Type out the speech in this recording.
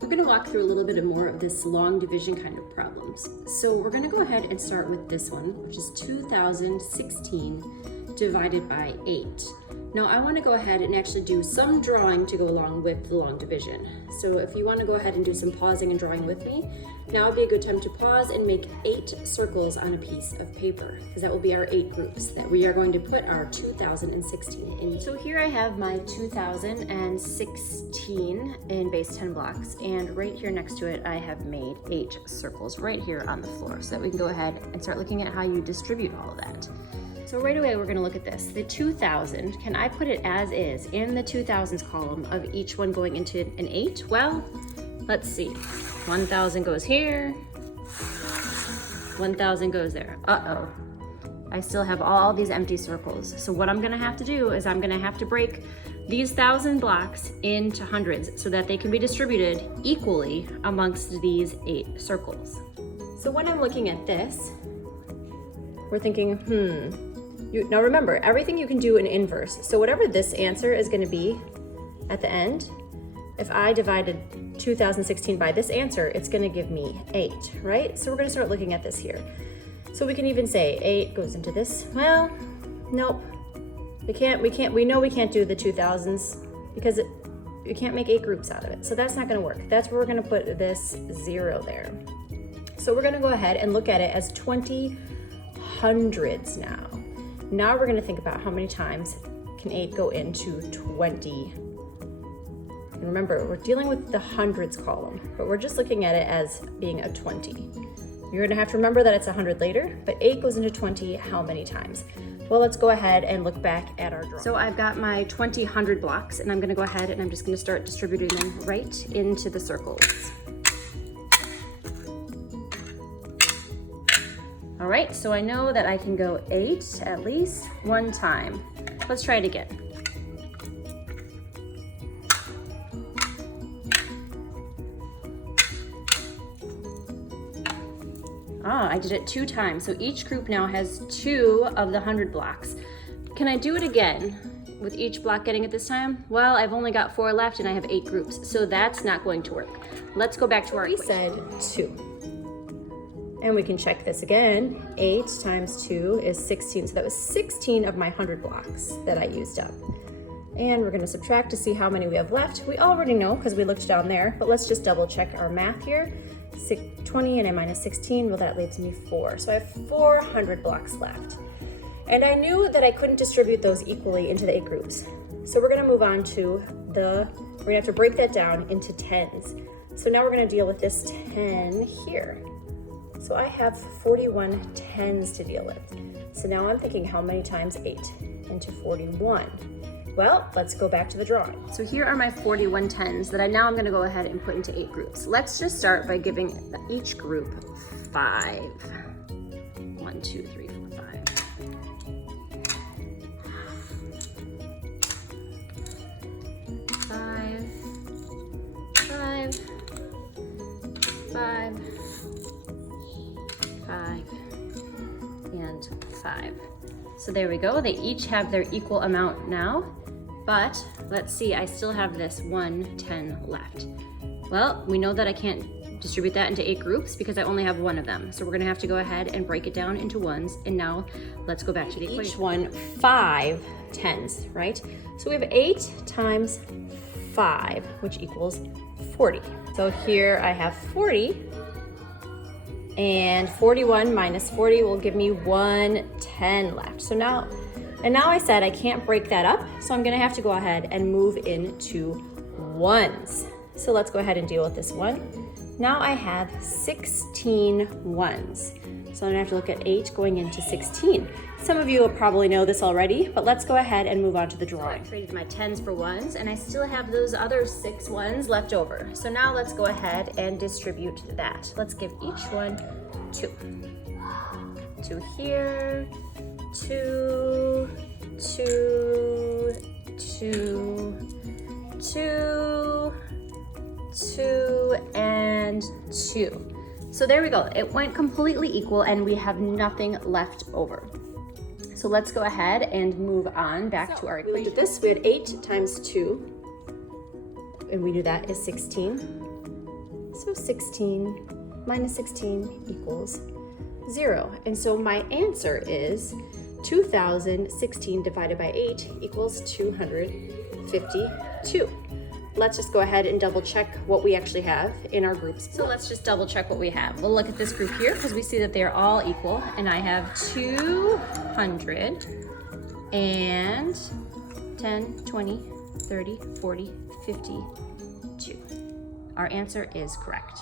We're going to walk through a little bit more of this long division kind of problems. So we're going to go ahead and start with this one, which is 2016 divided by 8. Now I want to go ahead and actually do some drawing to go along with the long division. So if you want to go ahead and do some pausing and drawing with me, now would be a good time to pause and make 8 circles on a piece of paper, because that will be our 8 groups that we are going to put our 2016 in. So here I have my 2016 in base 10 blocks, and right here next to it I have made 8 circles right here on the floor, so that we can go ahead and start looking at how you distribute all of that. So right away, we're gonna look at this. The 2000, can I put it as is in the 2000s column of each one going into an 8? Well, let's see. 1000 goes here, 1000 goes there. Uh-oh, I still have all these empty circles. So what I'm gonna have to do is I'm gonna have to break these 1000 blocks into hundreds so that they can be distributed equally amongst these 8 circles. So when I'm looking at this, we're thinking, now remember, everything you can do in inverse. So whatever this answer is going to be at the end, if I divided 2016 by this answer, it's going to give me 8, right? So we're going to start looking at this here. So we can even say 8 goes into this. Well, nope. We know we can't do the 2000s because you can't make 8 groups out of it. So that's not going to work. That's where we're going to put this 0 there. So we're going to go ahead and look at it as 20 hundreds now. Now we're going to think about how many times can 8 go into 20. And remember, we're dealing with the hundreds column, but we're just looking at it as being a 20. You're going to have to remember that it's 100 later, but 8 goes into 20 how many times? Well, let's go ahead and look back at our drawing. So I've got my 20 hundred blocks, and I'm going to go ahead and I'm just going to start distributing them right into the circles. All right, so I know that I can go 8 at least one time. Let's try it again. I did it 2 times. So each group now has 2 of the 100 blocks. Can I do it again with each block getting it this time? Well, I've only got 4 left and I have 8 groups, so that's not going to work. Let's go back to our equation. We said 2. And we can check this again. 8 times 2 is 16. So that was 16 of my 100 blocks that I used up. And we're going to subtract to see how many we have left. We already know because we looked down there, but let's just double check our math here. 20 and I minus 16, well, that leaves me 4. So I have 400 blocks left. And I knew that I couldn't distribute those equally into the 8 groups. So we're going to move on to we're going to have to break that down into tens. So now we're going to deal with this 10 here. So I have 41 tens to deal with. So now I'm thinking, how many times 8 into 41? Well, let's go back to the drawing. So here are my 41 tens that I'm going to go ahead and put into 8 groups. Let's just start by giving each group 5. 1, 2, 3, 4, 5. 5, 5. So there we go. They each have their equal amount now, but let's see, I still have this 110 left. Well, we know that I can't distribute that into 8 groups because I only have 1 of them. So we're gonna have to go ahead and break it down into ones. And now let's go back to the equation. Each one 5 tens, right? So we have 8 times 5, which equals 40. So here I have 40. And 41 minus 40 will give me 110 left. So now I said I can't break that up, so I'm gonna have to go ahead and move into ones. So let's go ahead and deal with this one. Now I have 16 ones. So I'm gonna have to look at 8 going into 16. Some of you will probably know this already, but let's go ahead and move on to the drawing. I traded my 10s for 1s, and I still have those other 6 ones left over. So now let's go ahead and distribute that. Let's give each one 2. 2 here, 2, 2, 2, 2, 2, and 2. So there we go. It went completely equal and we have nothing left over. So let's go ahead and move on back to our equation. We looked at this, we had 8 times 2, and we knew that is 16. So 16 minus 16 equals 0. And so my answer is 2016 divided by 8 equals 252. Let's just go ahead and double check what we actually have in our groups. So let's just double check what we have. We'll look at this group here because we see that they're all equal, and I have 200 and 10, 20, 30, 40, 52. Our answer is correct.